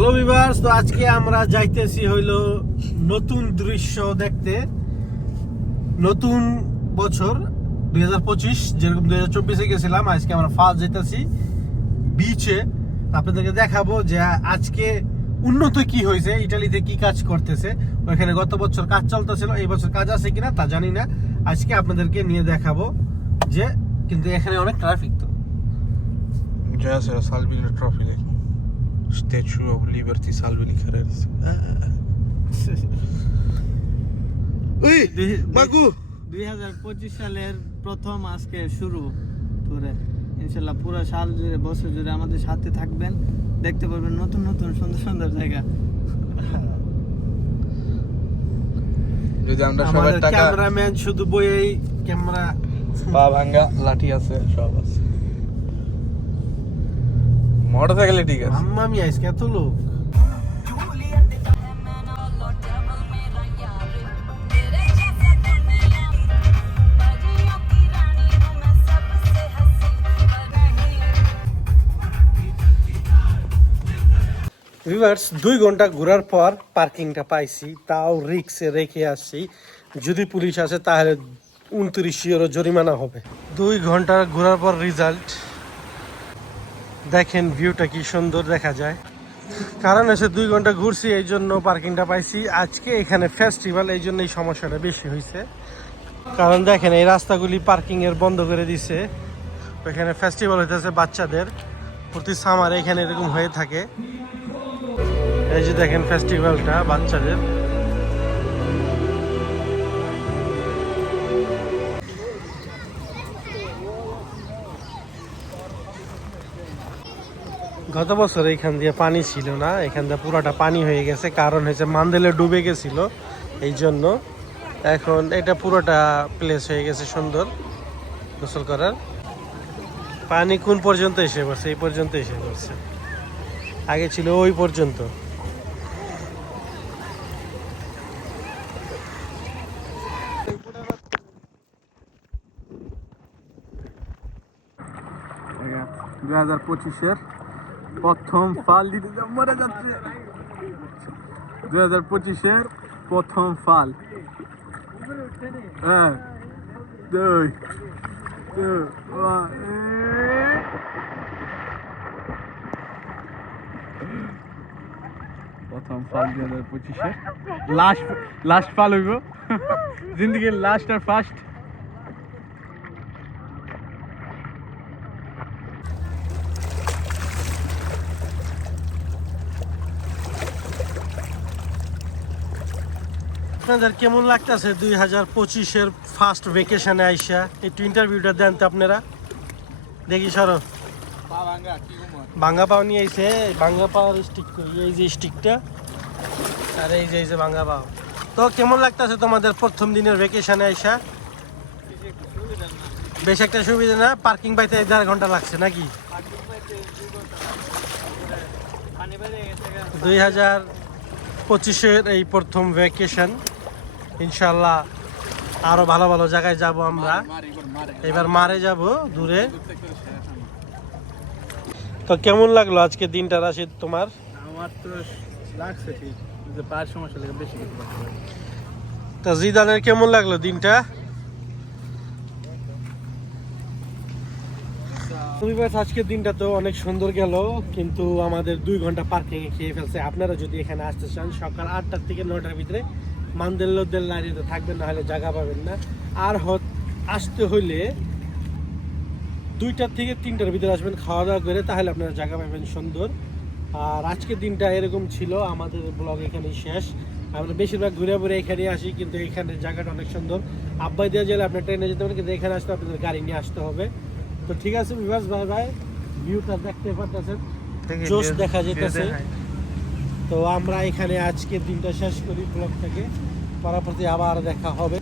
Hello viewers তো আজকে আমরা যাইতেছি হইল নতুন দৃশ্য দেখতে। নতুন বছর, দুই হাজার পঁচিশ, যেরকম দুই হাজার চব্বিশে গেছিলাম, আজকে আমরা ফার্স্ট যেতেছি বিচে আপনাদেরকে দেখাবো যে আজকে উন্নত কি হয়েছে, ইটালিতে কি কাজ করতেছে। ওইখানে গত বছর কাজ চলতেছিল, এই বছর কাজ আছে কিনা তা জানি না। আজকে আপনাদেরকে নিয়ে দেখাবো যে, কিন্তু এখানে অনেক ট্রাফিক তো। Già Statue of Liberty salvi li Carreras. Uy, Magu! দুই হাজার পঁচিশ সালের প্রথম আজকে শুরু করে ইনশাল্লাহ পুরো সাল জুড়ে বছর জুড়ে আমাদের সাথে থাকবেন। দেখতে পারবেন নতুন নতুন সুন্দর সুন্দর জায়গা। যদি আমরা সবার টাকা ক্যামেরাম্যান শুধু বইয়েই ক্যামেরা। পা ভাঙ্গা লাঠি আছে সব আছে। মোটরসাইকেলে ঠিক আছে। আম্মা আমি আজকে এত লোক। ভিভার্স দুই ঘণ্টা ঘোরার পর পার্কিংটা পাইছি তাও রিক্সে রেখে আসছি। যদি পুলিশ আসে তাহলে উনত্রিশ ইউরো জরিমানা হবে। দুই ঘণ্টা ঘোরার পর রেজাল্ট দেখেন ভিউটা কি সুন্দর দেখা যায়। কারণ এসে দুই ঘণ্টা ঘুরছি, এই জন্য পার্কিংটা পাইছি। আজকে এখানে ফেস্টিভ্যাল এই জন্য এই সমস্যাটা বেশি হয়েছে কারণ দেখেন, এই রাস্তাগুলি পার্কিং এর বন্ধ করে দিছে। এখানে ফেস্টিভ্যাল হইতেছে বাচ্চাদের। প্রতি সামার এখানে এরকম হয়ে থাকে। এই যে দেখেন ফেস্টিভ্যালটা বাচ্চাদের। গত বছর এখান দিয়ে পানি ছিল না, এখান দিয়ে পুরোটা পানি হয়ে গেছে। কারণ হয়েছে মান্দেলে ডুবে গেছিল, এই জন্য এখন এটা পুরোটা প্লেস হয়ে গেছে সুন্দর গোসল করার। পানি কোন পর্যন্ত এসে পড়ছে? এই পর্যন্ত এসে পড়ছে। আগে ছিল ওই পর্যন্ত। দু হাজার পঁচিশের প্রথম ফাল দিতে মরে যাচ্ছে। দুই হাজার পঁচিশের প্রথম ফাল। হ্যাঁ দুই. প্রথম ফাল দুই হাজার পঁচিশে লাস্ট লাস্ট ফাল হইব। জিন্দগির লাস্ট আর ফার্স্ট আপনাদের কেমন লাগতেছে দুই হাজার পঁচিশের ফার্স্ট ভেকেশনে আইসা? একটু ইন্টারভিউটা দেন তো আপনারা। দেখি সর। ভাঙ্গা পাও নিয়ে আইসে ভাঙ্গা পাওয়ার স্টিক করি এই যে স্টিকটা আর এই যে এই যে ভাঙ্গা পাও। তো কেমন লাগতেছে তোমাদের প্রথম দিনের ভেকেশনে আইসা? বেশ একটা সুবিধা না? পার্কিং পাইতে দেড় ঘণ্টা লাগছে নাকি? দুই হাজার পঁচিশের এই প্রথম ভ্যাকেশন ইনশাল্লাহ আরও ভালো ভালো জায়গায় যাব আমরা। এবার মারে যাব দূরে। তো কেমন লাগল আজকে দিনটা রাশিদ তোমার? আমার তো লাগছে ঠিক যে পায়ের সমস্যা লেগে বেশি কিছু করতে পারি না। তো জিদানের কেমন লাগল দিনটা? রবিবার আজকের দিনটা তো অনেক সুন্দর গেল কিন্তু আমাদের দুই ঘণ্টা পার্কিং খেয়ে ফেলছে। আপনারা যদি এখানে আসতে চান সকাল আটটার থেকে নটার ভিতরে মানদেল লোদ্দের লাইনে থাকবেন না হলে জায়গা পাবেন না। আর আসতে হইলে দুইটার থেকে তিনটার ভিতরে আসবেন খাওয়া দাওয়া করে তাহলে আপনারা জায়গা পাবেন সুন্দর। আর আজকের দিনটা এরকম ছিল আমাদের ব্লগ এখানেই শেষ। আমরা বেশিরভাগ ঘুরে ঘুরে এখানে আসি কিন্তু এখানে জায়গাটা অনেক সুন্দর। আব্বাই দেওয়া গেলে আপনার ট্রেনে যেতে পারেন কিন্তু এখানে আসতে আপনাদের গাড়ি নিয়ে আসতে হবে। তো ঠিক আছে বিভাস ভাই ভাই ভিউটা দেখতে পারতেছেন? জোশ দেখা যেতেছে তো আমরা এখানে আজকের দিনটা শেষ করি ব্লগটাকে। পরবর্তী আবার দেখা হবে।